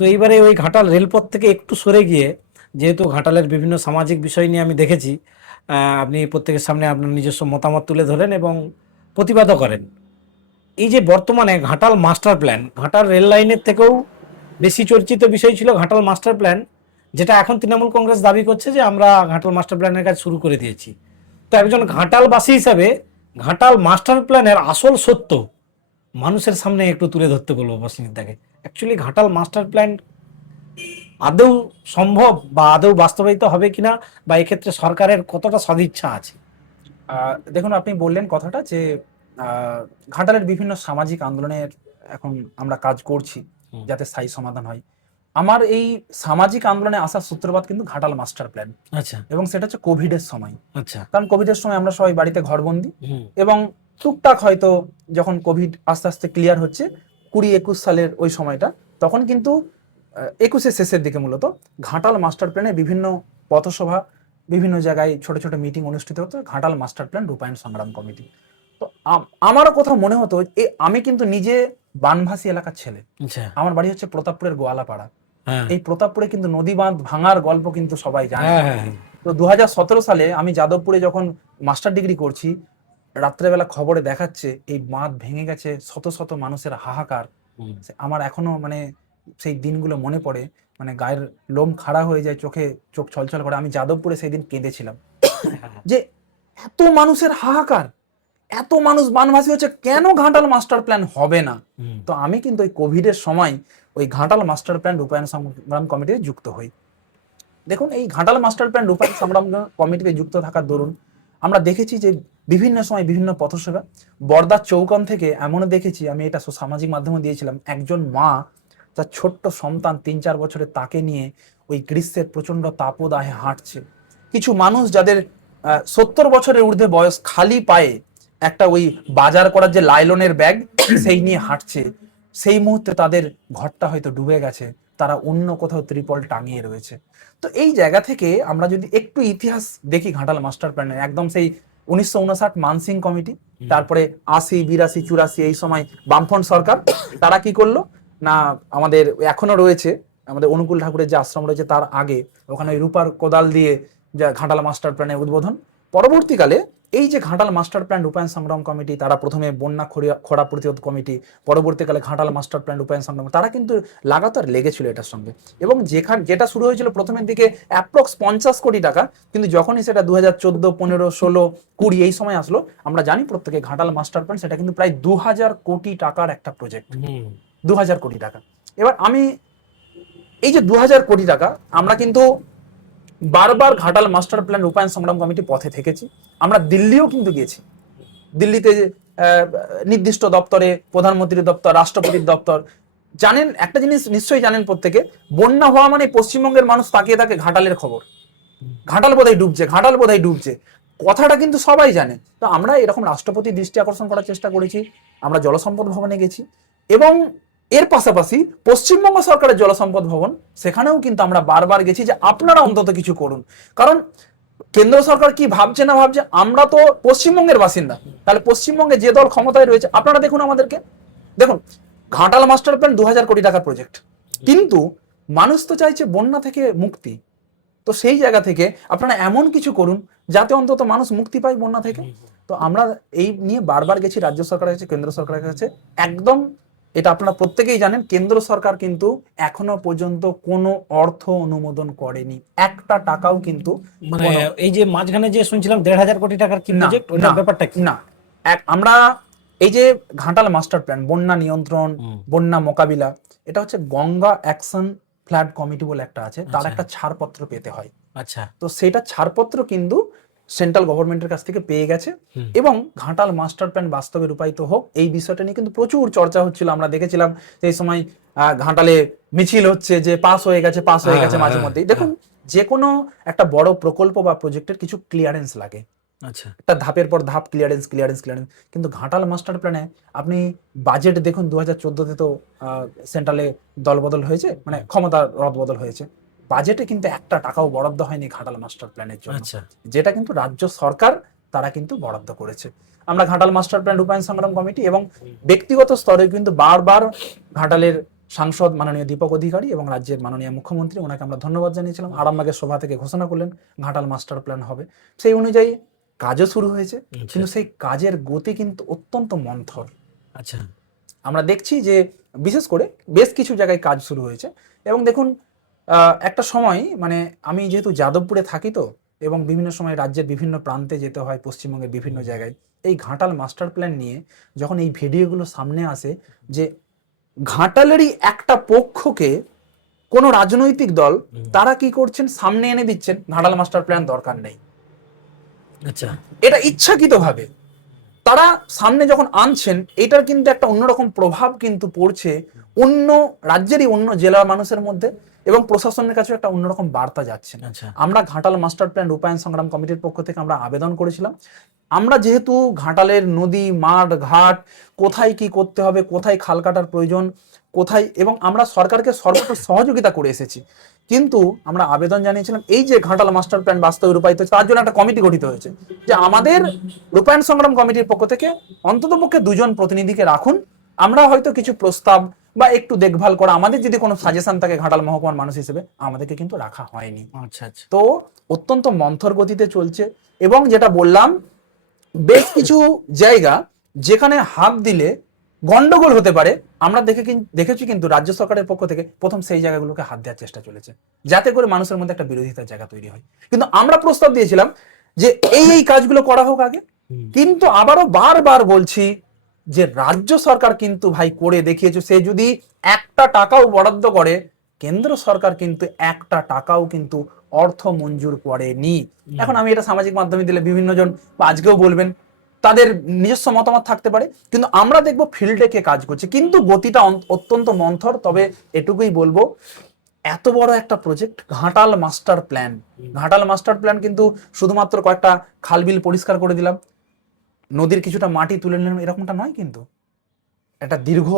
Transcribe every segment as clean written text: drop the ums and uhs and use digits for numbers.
তো এইবারে ওই ঘাটাল রেলপথ থেকে একটু সরে গিয়ে, যেহেতু ঘাটালের বিভিন্ন সামাজিক বিষয় নিয়ে আমি দেখেছি, আপনি প্রত্যেকের সামনে আপনার নিজস্ব মতামত তুলে ধরেন এবং প্রতিবাদও করেন। এই যে বর্তমানে Ghatal master plan, Ghatal rail লাইনের থেকেও বেশি চর্চিত বিষয় ছিল ঘাটাল মাস্টার প্ল্যান, যেটা এখন তৃণমূল কংগ্রেস দাবি করছে যে আমরা ঘাটাল মাস্টার প্ল্যানের কাজ শুরু করে দিয়েছি। তো একজন ঘাটালবাসী হিসাবে ঘাটাল মাস্টার প্ল্যানের আসল সত্য মানুষের সামনে একটু তুলে ধরতে বলবো বসিনিদাকে। অ্যাকচুয়ালি ঘাটাল মাস্টার প্ল্যান আদৌ সম্ভব বা আদৌ বাস্তবায়িত হবে কিনা, বা এক্ষেত্রে সরকারের কতটা সদিচ্ছা আছে? দেখুন, আপনি বললেন কথাটা যে ঘাটালের বিভিন্ন সামাজিক আন্দোলনের এখন আমরা কাজ করছি হুম। যাতে স্থায়ী সমাধান হয়। আমার এই সামাজিক আন্দোলনে আসার সূত্রপাত কিন্তু ঘাটাল মাস্টার প্ল্যান, আচ্ছা। এবং সেটা হচ্ছে কোভিডের সময়। আচ্ছা। কারণ কোভিডের সময় আমরা সবাই বাড়িতে ঘরবন্দি, হুম। এবং টুকটাক হয়তো যখন কোভিড আস্তে আস্তে ক্লিয়ার হচ্ছে 20-21 সালের ওই সময়টা, তখন কিন্তু 21-এর শেষের দিকে মূলত ঘাটাল মাস্টার প্ল্যানে বিভিন্ন পথসভা, বিভিন্ন জায়গায় ছোট ছোট মিটিং অনুষ্ঠিত হতো, ঘাটাল মাস্টার প্ল্যান রূপায়ণ সংগ্রাম কমিটি। তো আমারও কোথাও মনে হতো আমি কিন্তু নিজে বানভাসী এলাকার ছেলে। আচ্ছা। আমার বাড়ি হচ্ছে প্রতাপপুরের গোয়ালাপাড়া। হ্যাঁ। এই প্রতাপপুরে কিন্তু নদী বাঁধ ভাঙার গল্প কিন্তু সবাই জানে। হ্যাঁ, হ্যাঁ, হ্যাঁ। তো 2017 সালে আমি যাদবপুরে যখন মাস্টার ডিগ্রি করছি, রাত্রেবেলা খবরে দেখাচ্ছে এই বাঁধ ভেঙে গেছে, শত শত মানুষের হাহাকার। হুম। আমার এখনো মানে সেই দিনগুলো মনে পড়ে, মানে গায়ের লোম খাড়া হয়ে যায়, চোখে চোখ ছলছল করে। আমি যাদবপুরে সেই দিন কেঁদেছিলাম যে এত মানুষের হাহাকার, এত মানুষ বানভাসী হচ্ছে, কেন ঘাটাল মাস্টার প্ল্যান হবে না? হুম। তো আমি কিন্তু ওই কোভিডের সময় ওই ঘাটাল মাস্টার প্ল্যান রূপায়ণ সংগ্রাম কমিটিতে যুক্ত হই। দেখুন, এই ঘাটাল মাস্টার প্ল্যান রূপায়ণ সংগ্রাম কমিটিতে যুক্ত থাকার দরুন আমরা দেখেছি যে বিভিন্ন সময় বিভিন্ন পথসভা, বর্দার চৌকান থেকে এমনও দেখেছি, আমি এটা সামাজিক মাধ্যমে দিয়েছিলাম, একজন মা তার ছোট্ট সন্তান 3-4 বছরের তাকে নিয়ে ওই গ্রীষ্মের প্রচন্ড তাপদাহে হাঁটছে। কিছু মানুষ যাদের 70 বছরের ঊর্ধ্বে বয়স, খালি পায়ে একটা ওই বাজার করার যে লাইলনের ব্যাগ সেই নিয়ে হাঁটছে। সেই মুহূর্তে তাদের ঘরটা হয়তো ডুবে গেছে, তারা অন্য কোথাও ত্রিপল টাঙিয়ে রয়েছে। তো এই জায়গা থেকে আমরা যদি একটু ইতিহাস দেখি ঘাটাল মাস্টার প্ল্যানের, একদম সেই 1959 মানসিং কমিটি, তারপরে 80, 82, 84 এই সময় বামফ্রন্ট সরকার, তারা কি করলো না, আমাদের এখনো রয়েছে আমাদের অনুকূল ঠাকুরের যে আশ্রম রয়েছে তার আগে ওখানে ওই রূপার কোদাল দিয়ে যা ঘাটাল মাস্টার প্ল্যানের উদ্বোধন। পরবর্তীকালে এই যে ঘাটাল মাস্টার প্ল্যান রূপায়ণ সংগ্রাম কমিটি, তারা প্রথমে বন্যা খরা প্রতিরোধ কমিটি, পরবর্তীকালে ঘাটাল মাস্টার প্ল্যান রূপায়ণ সংগ্রাম, তারা কিন্তু লাগাতার লেগেছিল এটার সঙ্গে। এবং যেটা শুরু হয়েছিল প্রথমের দিকে অ্যাপ্রক্স 50 কোটি টাকা, কিন্তু যখনই সেটা 2014, 15, 16, 20 এই সময় আসলো, আমরা জানি প্রত্যেকে ঘাটাল মাস্টার প্ল্যান সেটা কিন্তু প্রায় 2000 কোটি টাকার একটা প্রজেক্ট। 2000 কোটি টাকা। এবার আমি এই যে 2000 কোটি টাকা, আমরা কিন্তু বারবার ঘাটাল মাস্টার প্ল্যান রূপায়ণ সংগ্রাম কমিটি পথে থেকেছি। আমরা দিল্লিও কিন্তু গেছি। দিল্লিতে নির্দিষ্ট দপ্তরে, প্রধানমন্ত্রীর দপ্তর, রাষ্ট্রপতির দপ্তর, জানেন একটা জিনিস নিশ্চয়ই জানেন প্রত্যেকে, বন্যা হওয়া মানে পশ্চিমবঙ্গের মানুষ তাকিয়ে থাকে ঘাটালের খবর, ঘাটাল বোধহয় ডুবছে, ঘাটাল বোধহয় ডুবছে, কথাটা কিন্তু সবাই জানে। তো আমরা এরকম রাষ্ট্রপতির দৃষ্টি আকর্ষণ করার চেষ্টা করেছি, আমরা জলসম্পদ ভবনে গেছি, এবং এর পাশাপাশি পশ্চিমবঙ্গ সরকারের জলসম্পদ ভবন, সেখানেও কিন্তু আমরা বারবার গেছি যে আপনারা অন্তত কিছু করুন। কারণ কেন্দ্র সরকার কি ভাবছে না ভাবছে, আমরা তো পশ্চিমবঙ্গের বাসিন্দা, তাহলে পশ্চিমবঙ্গে যে দল ক্ষমতায় রয়েছে, আপনারা দেখুন আমাদেরকে, দেখুন ঘাটাল মাস্টার প্ল্যান 2000 কোটি টাকার প্রজেক্ট, কিন্তু মানুষ তো চাইছে বন্যা থেকে মুক্তি। তো সেই জায়গা থেকে আপনারা এমন কিছু করুন যাতে অন্তত মানুষ মুক্তি পায় বন্যা থেকে। তো আমরা এই নিয়ে বারবার গেছি রাজ্য সরকারের কাছে, কেন্দ্র সরকারের কাছে। একদম এটা আপনারা প্রত্যেকেই জানেন, কেন্দ্র সরকার কিন্তু এখনো পর্যন্ত কোনো অর্থ অনুমোদন করেনি, একটা টাকাও কিন্তু। মানে এই যে মাঝখানে যে শুনছিলাম 1500 কোটি টাকার কি না প্রজেক্ট, ওটার না ব্যাপারটা কি? না, আমরা এই যে ঘাটাল মাস্টার প্ল্যান বন্যা নিয়ন্ত্রণ, বন্যা মোকাবিলা, এটা হচ্ছে গঙ্গা অ্যাকশন ফ্লাড কমিটি বলে একটা আছে, তার একটা ছাড়পত্র পেতে হয়। আচ্ছা। তো সেটা ছাড়পত্র কিন্তু সেন্ট্রাল গভর্নমেন্টের কাছ থেকে পেয়ে গেছে, এবং ঘাটাল মাস্টার প্ল্যান বাস্তবে রূপায়িত হোক এই বিষয়টা নিয়ে কিন্তু প্রচুর চর্চা হচ্ছিল। আমরা দেখেছিলাম সেই সময় ঘাটালে মিছিল হচ্ছে যে পাস হয়ে গেছে, পাস হয়ে গেছে, মাঝে মধ্যেই। দেখুন, যে কোনো একটা বড় প্রকল্প বা প্রজেক্টের কিছু ক্লিয়ারেন্স লাগে, আচ্ছা। একটা ধাপের পর ধাপ ক্লিয়ারেন্স ক্লিয়ারেন্স ক্লিয়ারেন্স। কিন্তু ঘাটাল মাস্টার প্ল্যানে আপনি বাজেট দেখুন, 2014-তে তো সেন্ট্রালে দলবদল হয়েছে, মানে ক্ষমতা রদবদল হয়েছে, বাজেটে কিন্তু একটা টাকাও বরাদ্দ হয়নি ঘাটাল মাস্টার প্ল্যানের জন্য, আচ্ছা। যেটা কিন্তু রাজ্য সরকার তারা কিন্তু বরাদ্দ করেছে। আমরা ঘাটাল মাস্টার প্ল্যান রূপায়ণ সংগ্রাম কমিটি এবং ব্যক্তিগত স্তরে কিন্তু বারবার ঘাটালের সাংসদ মাননীয় দীপক অধিকারী এবং রাজ্যের মাননীয় মুখ্যমন্ত্রী, ওনাকে আমরা ধন্যবাদ জানিয়েছিলাম। আরামবাগের সভা থেকে ঘোষণা করলেন ঘাটাল মাস্টার প্ল্যান হবে, সেই অনুযায়ী কাজও শুরু হয়েছে, কিন্তু সেই কাজের গতি কিন্তু অত্যন্ত মন্থর। আচ্ছা, আমরা দেখছি যে বিশেষ করে বেশ কিছু জায়গায় কাজ শুরু হয়েছে। এবং দেখুন একটা সময়, মানে আমি যেহেতু যাদবপুরে থাকি তো, এবং বিভিন্ন সময় রাজ্যের বিভিন্ন প্রান্তে যেতে হয়, পশ্চিমবঙ্গের বিভিন্ন জায়গায়, এই ঘাটাল মাস্টার প্ল্যান নিয়ে যখন এই ভিডিওগুলো সামনে আসে যে ঘাটালেরই একটা পক্ষকে কোনো রাজনৈতিক দল তারা কি করছেন, সামনে এনে দিচ্ছেন ঘাটাল মাস্টার প্ল্যান দরকার নেই। আচ্ছা, এটা ইচ্ছাকৃতভাবে তারা সামনে যখন আনছেন, এটার কিন্তু একটা অন্যরকম প্রভাব কিন্তু পড়ছে অন্য রাজ্যেরই অন্য জেলার মানুষের মধ্যে, এবং প্রশাসনের কাছে একটা অন্যরকম বার্তা যাচ্ছে। আচ্ছা, আমরা ঘাটাল মাস্টার প্ল্যান রূপায়ণ সংগ্রাম কমিটির পক্ষ থেকে আমরা আবেদন করেছিলাম। আমরা যেহেতু ঘাটালের নদী, মাঠ, ঘাট, কোথায় কি করতে হবে, কোথায় খাল কাটার প্রয়োজন, কোথায়, এবং আমরা সরকারকে সর্বত্র সহযোগিতা করে এসেছি, কিন্তু আমরা আবেদন জানিয়েছিলাম এই যে ঘাটাল মাস্টার প্ল্যান বাস্তবে রূপায়িত হচ্ছে, তার জন্য একটা কমিটি গঠিত হয়েছে, যে আমাদের রূপায়ণ সংগ্রাম কমিটির পক্ষ থেকে অন্ততপক্ষে 2 জন প্রতিনিধিকে রাখুন, আমরা হয়তো কিছু প্রস্তাব বা একটু দেখভাল করা, আমাদের যদি কোনো সাজেশন থাকে ঘাটাল মহকুমার মানুষ হিসেবে, আমাদেরকে কিন্তু রাখা হয়নি। আচ্ছা, আচ্ছা, তো অত্যন্ত মন্থর গতিতে চলছে, এবং যেটা বললাম বেশ কিছু জায়গা যেখানে হাত দিলে গন্ডগোল হতে পারে, আমরা দেখেছি কিন্তু রাজ্য সরকারের পক্ষ থেকে প্রথম সেই জায়গাগুলোকে হাত দেওয়ার চেষ্টা চলেছে, যাতে করে মানুষের মধ্যে একটা বিরোধিতার জায়গা তৈরি হয়। কিন্তু আমরা প্রস্তাব দিয়েছিলাম যে এই কাজগুলো করা হোক আগে, কিন্তু আবারও বারবার বলছি যে রাজ্য সরকার কিন্তু ভাই করে দেখিয়েছে, সে যদি একটা টাকাও বরাদ্দ করে, কেন্দ্র সরকার কিন্তু একটা টাকাও কিন্তু অর্থ মঞ্জুর করেনি। এখন আমি এটা সামাজিক মাধ্যমে দিলে বিভিন্ন জন আজকেও বলবেন, তাদের নিজস্ব মতামত থাকতে পারে, কিন্তু আমরা দেখবো ফিল্ডে কে কাজ করছে, কিন্তু গতিটা অত্যন্ত মন্থর। তবে এটুকুই বলবো, এত বড় একটা project Ghatal master plan, Ghatal master plan কিন্তু শুধুমাত্র কয়েকটা খালবিল পরিষ্কার করে দিলাম, নদীর কিছুটা মাটি তুলে নিলাম, এরকমটা নয়। কিন্তু একটা দীর্ঘ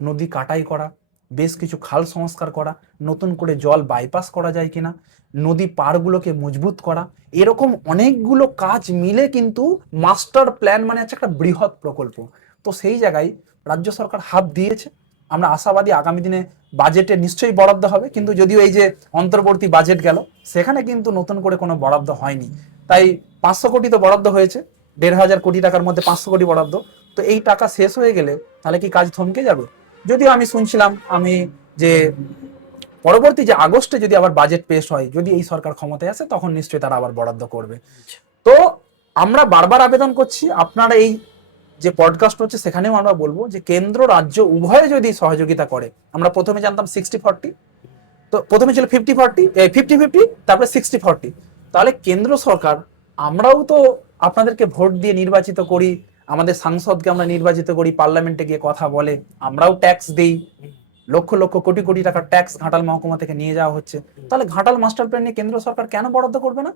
নদী কাটাই করা, বেশ কিছু খাল সংস্কার করা, নতুন করে জল বাইপাস করা যায় কিনা, নদী পাড়গুলোকে মজবুত করা, এরকম অনেকগুলো কাজ মিলে কিন্তু মাস্টার প্ল্যান মানে হচ্ছে একটা বৃহৎ প্রকল্প। তো সেই জায়গায় রাজ্য সরকার হাত দিয়েছে, আমরা আশাবাদী আগামী দিনে বাজেটে নিশ্চয়ই বরাদ্দ হবে, কিন্তু যদিও এই যে অন্তর্বর্তী বাজেট গেল, সেখানে কিন্তু নতুন করে কোনো বরাদ্দ হয়নি। তাই 500 কোটি তো বরাদ্দ হয়েছে, 1,500 কোটি টাকার মধ্যে 500 কোটি বরাদ্দ, তো এই টাকা শেষ হয়ে গেলে তাহলে কি কাজ থমকে যাবে? যদিও আমি শুনছিলাম যে পরবর্তী যে আগস্টে যদি আবার বাজেট পেশ হয়, যদি এই সরকার ক্ষমতায় আসে, তখন নিশ্চয়ই তারা আবার বরাদ্দ করবে। তো আমরা বারবার আবেদন করছি, আপনারা এই যে পডকাস্ট হচ্ছে সেখানেও আমরা বলবো যে কেন্দ্র রাজ্য উভয়ে যদি সহযোগিতা করে, আমরা প্রথমে জানতাম 60-40, তো প্রথমে ছিল 50-50, তারপরে 60-40, তাহলে কেন্দ্র সরকার, আমরাও তো আপনাদেরকে ভোট দিয়ে নির্বাচিত করি, আমাদের সাংসদকে আমরা নির্বাচিত করি, পার্লামেন্টে গিয়ে কথা বলে, আমরাও ট্যাক্স দেই, লক্ষ লক্ষ কোটি কোটি টাকার ট্যাক্স ঘাটাল মহকুমা থেকে নিয়ে যাওয়া হচ্ছে, তাহলে ঘাটাল মাস্টার প্ল্যান নিয়ে কেন্দ্র সরকার কেন বরাদ্দ করবে না?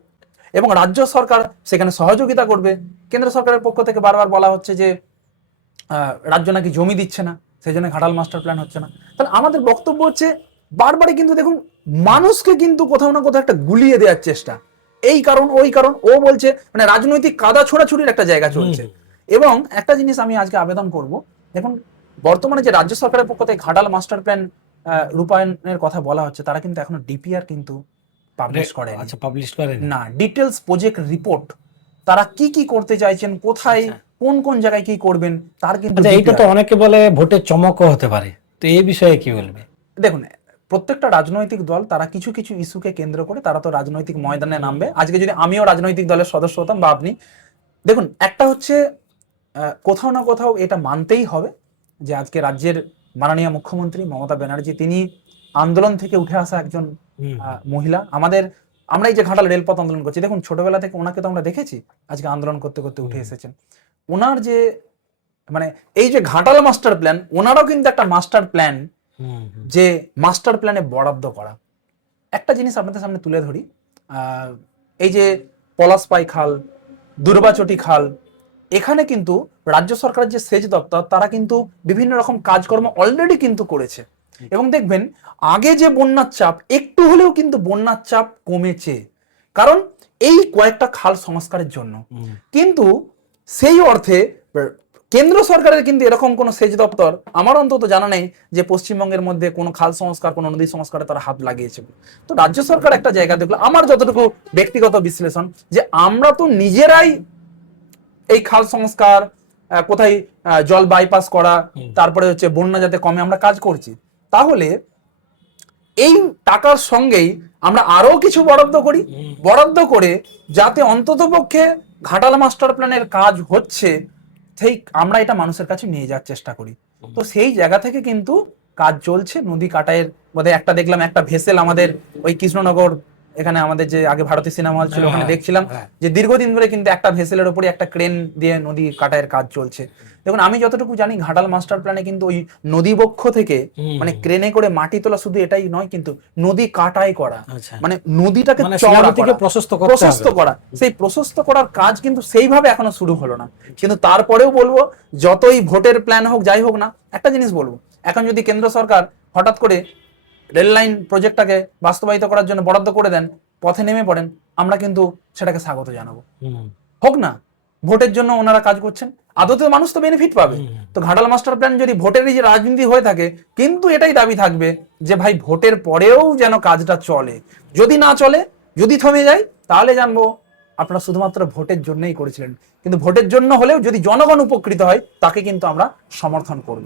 এবং রাজ্য সরকার সেখানে সহযোগিতা করবে। কেন্দ্র সরকারের পক্ষ থেকে বারবার বলা হচ্ছে যে রাজ্য নাকি জমি দিচ্ছে না, সেই জন্য ঘাটাল মাস্টার প্ল্যান হচ্ছে না। তাহলে আমাদের বক্তব্য হচ্ছে, বারবারই কিন্তু দেখুন মানুষকে কিন্তু কোথাও না কোথাও একটা গুলিয়ে দেওয়ার চেষ্টা, এই কারণ ওই কারণ, ও বলছে, মানে রাজনৈতিক কাদা ছোড়াছুড়ির একটা জায়গা চলছে। এবং একটা জিনিস আমি আজকে আবেদন করব, দেখুন বর্তমানে যে রাজ্য সরকারের পক্ষ থেকে ঘাটাল মাস্টার প্ল্যান রূপায়ণের কথা বলা হচ্ছে, তারা কিন্তু এখনো ডিপিআর কিন্তু পাবলিশ করে, আচ্ছা, পাবলিশ করে না, ডিটেলস প্রজেক্ট রিপোর্ট, তারা কি কি করতে চাইছেন, কোথায় কোন কোন জায়গায় কি করবেন, তার কিন্তু এইটা তো অনেকে বলে ভোটের চমকও হতে পারে, তো এই বিষয়ে কি বলবে? দেখুন, প্রত্যেকটা রাজনৈতিক দল তারা কিছু কিছু ইস্যুকে কেন্দ্র করে তারা তো রাজনৈতিক ময়দানে নামবে। আজকে যদি আমিও রাজনৈতিক দলের সদস্য হতাম বা আপনি, দেখুন একটা হচ্ছে কোথাও না কোথাও এটা মানতেই হবে যে আজকে রাজ্যের মাননীয় মুখ্যমন্ত্রী মমতা ব্যানার্জি, তিনি আন্দোলন থেকে উঠে আসা একজন মহিলা। আমরা এই যে ঘাটাল রেলপথ আন্দোলন করছি, দেখুন ছোটবেলা থেকে ওনাকে তো আমরা দেখেছি আজকে আন্দোলন করতে করতে উঠে এসেছেন। ওনার যে মানে এই যে ঘাটাল মাস্টার প্ল্যান, ওনারও কিন্তু একটা মাস্টার প্ল্যান, যে মাস্টার প্ল্যানে বরাদ্দ করা। একটা জিনিস আপনাদের সামনে তুলে ধরি, এই যে পলাশপাই খাল, দুর্বাচটি খাল, এখানে কিন্তু রাজ্য সরকারের যে সেচ দপ্তর, তারা কিন্তু বিভিন্ন রকম কাজকর্ম অলরেডি কিন্তু করেছে, এবং দেখবেন আগে যে বন্যার চাপ, একটু হলেও কিন্তু বন্যার চাপ কমেছে, কারণ এই কয়েকটা খাল সংস্কারের জন্য। কিন্তু সেই অর্থে কেন্দ্র সরকারের কিন্তু এরকম কোনো সেচ দপ্তর আমার অন্তত জানা নেই যে পশ্চিমবঙ্গের মধ্যে কোনো খাল সংস্কার, কোনো নদী সংস্কারে তারা হাত লাগিয়েছে। তো রাজ্য সরকার একটা জায়গা দেখলো, আমার যতটুকু ব্যক্তিগত বিশ্লেষণ, যে আমরা তো নিজেরাই এই খাল সংস্কার, কোথায় জল বাইপাস করা, তারপরে হচ্ছে বন্যা যাতে কমে, আমরা কাজ করছি। তাহলে এই টাকার সঙ্গেই আমরা আরো কিছু বরাদ্দ করি, বরাদ্দ করে যাতে অন্ততপক্ষে ঘাটাল মাস্টার প্ল্যানের কাজ হচ্ছে, সেই আমরা এটা মানুষের কাছে নিয়ে যাওয়ার চেষ্টা করি। তো সেই জায়গা থেকে কিন্তু কাজ চলছে। নদী কাটায়ের বোধহয় একটা দেখলাম, একটা ভেসেল আমাদের ওই কৃষ্ণনগর, এখানে আমাদের যে আগে ভারতীয় সিনেমা হল ছিল ওখানে দেখছিলাম যে দীর্ঘদিন ধরে কিন্তু একটা ভেসেলের উপরে একটা ক্রেন দিয়ে নদী কাটায়ের কাজ চলছে। দেখুন, আমি যতটুকু জানি ঘাটাল মাস্টার প্ল্যানে কিন্তু ওই নদী বক্ষ থেকে মানে ক্রেনে করে মাটি তোলা, শুধু এটাই নয় কিন্তু নদী কাটাই করা, আচ্ছা। মানে নদীটাকে মানে চওড়া শিলাবতীকে করা, প্রশস্ত করতে প্রশস্ত হবে। করা। সেই প্রশস্ত করার কাজ কিন্তু সেইভাবে এখনো শুরু হলো না। কিন্তু তারপরেও বলবো, যতই ভোটের প্ল্যান হোক যাই হোক না, একটা জিনিস বলবো, এখন যদি কেন্দ্র সরকার হঠাৎ করে রেল লাইন প্রজেক্টটাকে বাস্তবায়িত করার জন্য বরাদ্দ করে দেন, পথে নেমে পড়েন, আমরা কিন্তু সেটাকে স্বাগত জানাবো। হোক না, ভোটের জন্য ওনারা কাজ করছেন, আদতে মানুষ তো বেনিফিট পাবে। তো ঘাটাল মাস্টার প্ল্যান যদি ভোটেরই যে রাজনীতি হয়ে থাকে, কিন্তু এটাই দাবি থাকবে যে ভাই ভোটের পরেও যেন কাজটা চলে। যদি না চলে, যদি থমে যায়, তাহলে জানবো আপনারা শুধুমাত্র ভোটের জন্যই করেছিলেন। কিন্তু ভোটের জন্য হলেও যদি জনগণ উপকৃত হয়, তাকে কিন্তু আমরা সমর্থন করব।